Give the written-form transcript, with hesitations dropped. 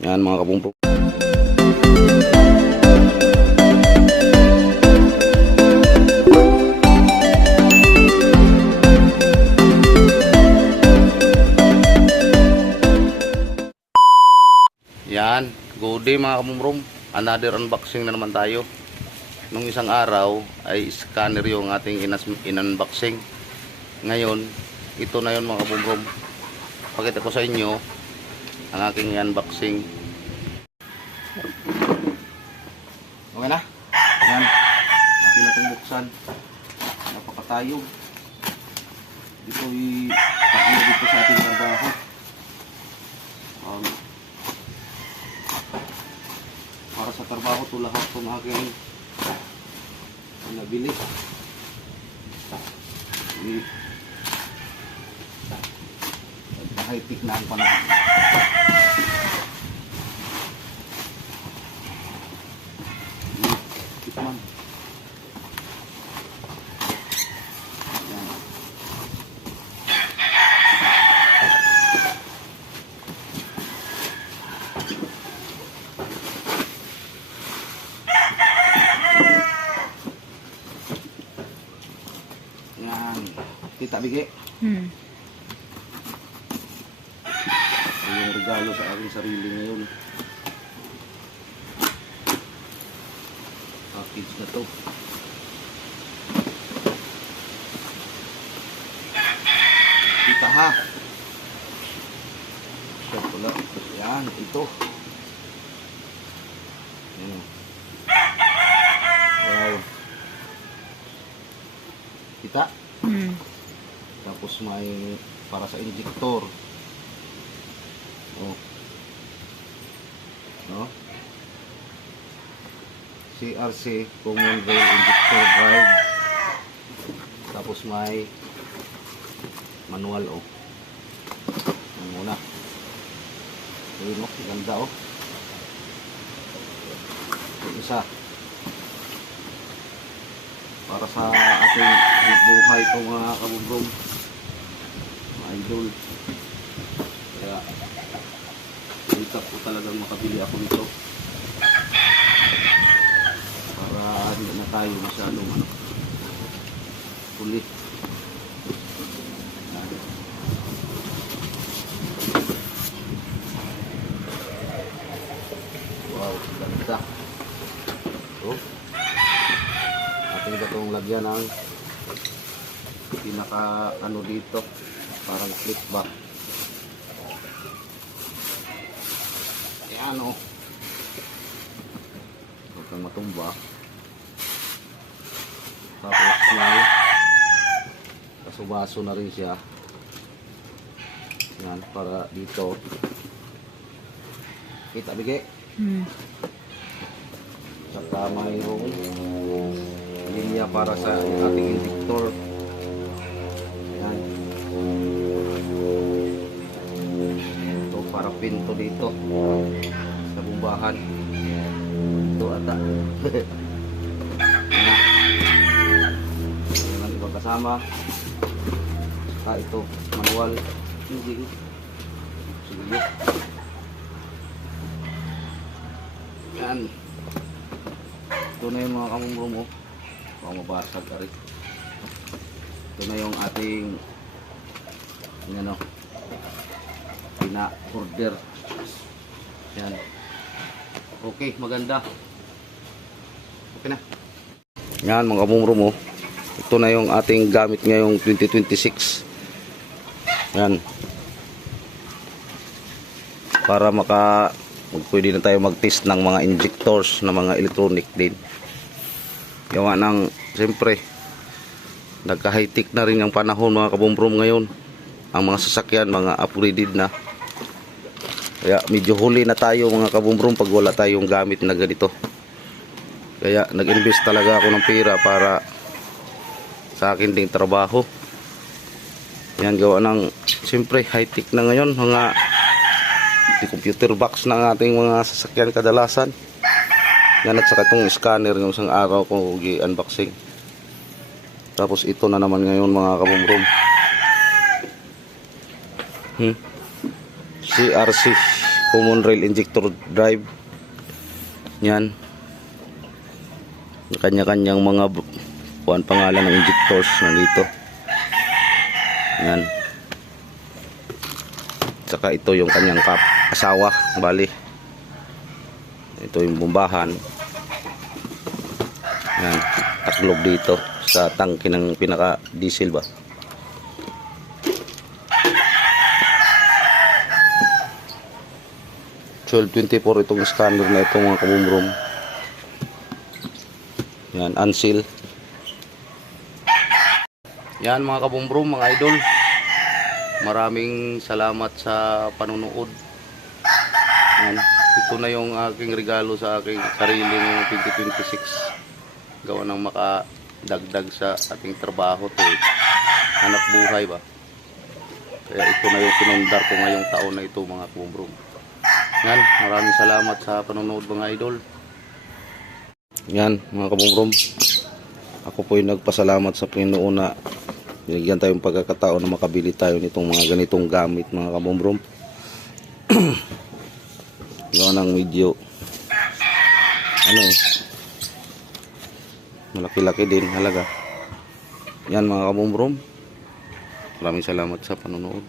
Yan mga kabumbrum. Yan, good day mga kabumbrum. Another unboxing na naman tayo. Nung isang araw ay scanner yung ating in-unboxing. Ngayon, ito na yun mga kabumbrum. Pakita ko sa inyo ang aking unboxing. Okay na? Yan. Ating na itong buksan. Napakatayog. Ito'y pakita dito sa ating trabaho. Para sa trabaho ito lahat itong aking nabili. High-tech na ang panahon. Tikman. Yan. Yan. Kita bigay. Yung regalo sa aking sarili ngayon. Package na to. Kita ha. Yan, ito. Yan. Wow. Kita? Tapos may para sa injector. Oh. No? CRC Common Rail Injector Drive. Tapos may manual oh. Ang muna. Ayun oh, ganda oh. Yung isa. Para sa ating buhay ko mga kabumbrum. Mga idol. Kaya itak ko talagang makabili ako nito para hindi na tayo masyadong kulit. Wow, ganda. So, ating itong lagyan ng pinaka dito, parang flip back. Ayan o. Huwag kang matumba. Tapos may kasubaso na rin siya. Yan, para dito. Kita bigay. Saka mayroong linya para sa ating injector. Yan. Ito para pinto dito. Sa bumbahan. Ito ata. Yan ang ibang kasama. Saka ito manual. Sige. Yan. Ito na yung mga kamumbrum mo. Baka mabasag ka rin. Ito na yung ating pina-order. Yan. Okay, maganda. Okay na. Yan mga kamumbrum mo. Ito na yung ating gamit ngayong 2026. Yan. Para pwede na tayo mag-test ng mga injectors na mga electronic din. Gawa ng, siyempre, nagka-high-tech na rin ang panahon mga kabumbrum ngayon. Ang mga sasakyan, mga upgraded na. Kaya medyo huli na tayo mga kabumbrum pag wala tayong gamit na ganito. Kaya nag-invest talaga ako ng pera para sa akin ding trabaho. Yan, gawa ng, siyempre, high-tech na ngayon. Mga computer box ng ating mga sasakyan kadalasan. Yan, at saka itong scanner yung isang araw ko i-unboxing. Tapos ito na naman ngayon mga kabumbrum. CRC common rail injector drive. Yan. Kanya-kanyang mga kuan pangalan ng injectors nandito. Yan. Saka ito yung kanyang asawa, bali. Ito yung bombahan. Yan, taklob dito sa tangke ng pinaka diesel ba. $12.24 itong scanner na ito mga kabumrom. Yan, unseal. Yan mga kabumrom, mga idol. Maraming salamat sa panunood. Yan, ito na yung aking regalo sa aking sarili ngayong 2026. Gawa ng makadagdag sa ating trabaho to. Hanap buhay ba. Kaya ito na yung pinundar ko ngayong taon na ito mga kabumrom. Yan, maraming salamat sa panonood mga idol. Yan mga kabumrom, ako po yung nagpasalamat sa Panginoon na binigyan tayong pagkakataon na makabili tayo nitong mga ganitong gamit mga kabumrom. Gawa ng medyo malaki-laki din halaga. Yan mga kabumrom, maraming salamat sa panonood.